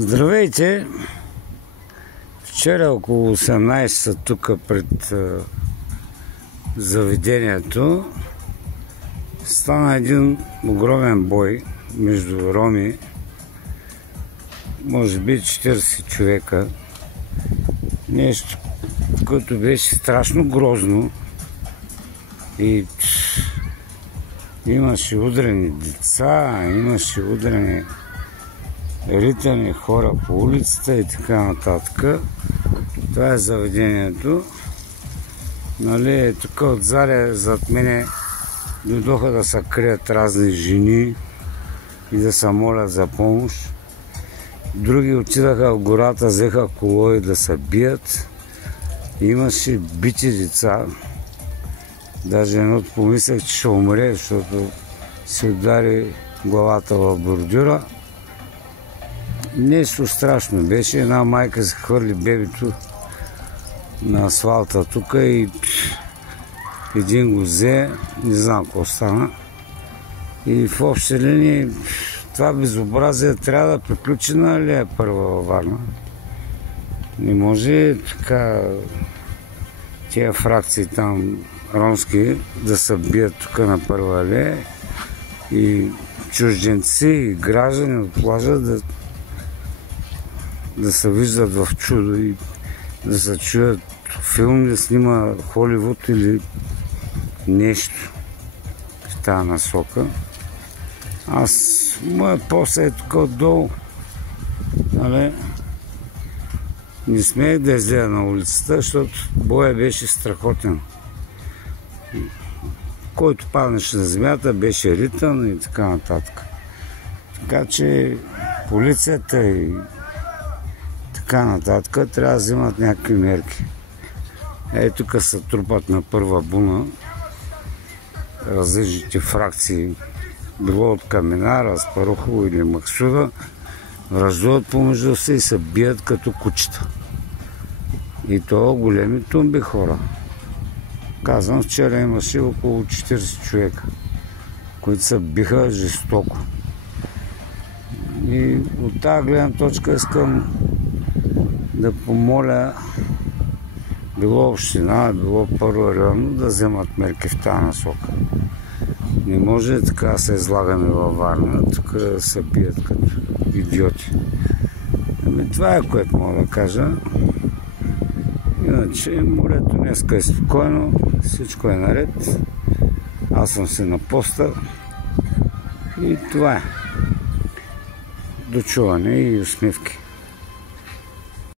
Здравейте! Вчера около 18 тук пред заведението стана един огромен бой между роми, може би 40 човека. Нещо, което беше страшно грозно и имаше удрени деца, имаше удрени ритани хора по улицата и така нататък. Това е заведението. Нали, тук отзаде зад мене дойдоха да се крият разни жени и да се молят за помощ. Други отидаха в гората, взеха коло и да се бият. Имаше бити деца. Даже едното помислях, че ще умре, защото се удари главата в бордюра. Нещо страшно беше. Една майка се хвърли бебето на асфалта тук и един го взе, не знам какво стана. И в общи линии това безобразие трябва да приключи, нали е първа във Варна. Не може така тия фракции там ромски да се бият тук на първа алея и чужденци и граждани от плажа да се виждат в чудо и да се чуят филм, да снима Холивуд или нещо в тази насока. Моя пост е тук отдолу. Нали? Не смеех да излея на улицата, защото боя беше страхотен. Който паднеше на земята, беше ритан и така нататък. Така че полицията и така нататък трябва да взимат някакви мерки. Тук се трупат на първа буна различните фракции, било от Каменара, Аспарухово или Максуда, враждуват помежду се и се бият като кучета. И то големи тумби хора. Казвам, вчера имаше около 40 човека, които се биха жестоко. И от тази гледна точка искам да помоля било община, било първо районно да вземат мерки в тази насока. Не може така да се излагаме във Варна, тук да се бият като идиоти. Това е, което мога да кажа. Иначе морето днеска е спокойно, всичко е наред. Аз съм си на поста и това е. До чуване и усмивки.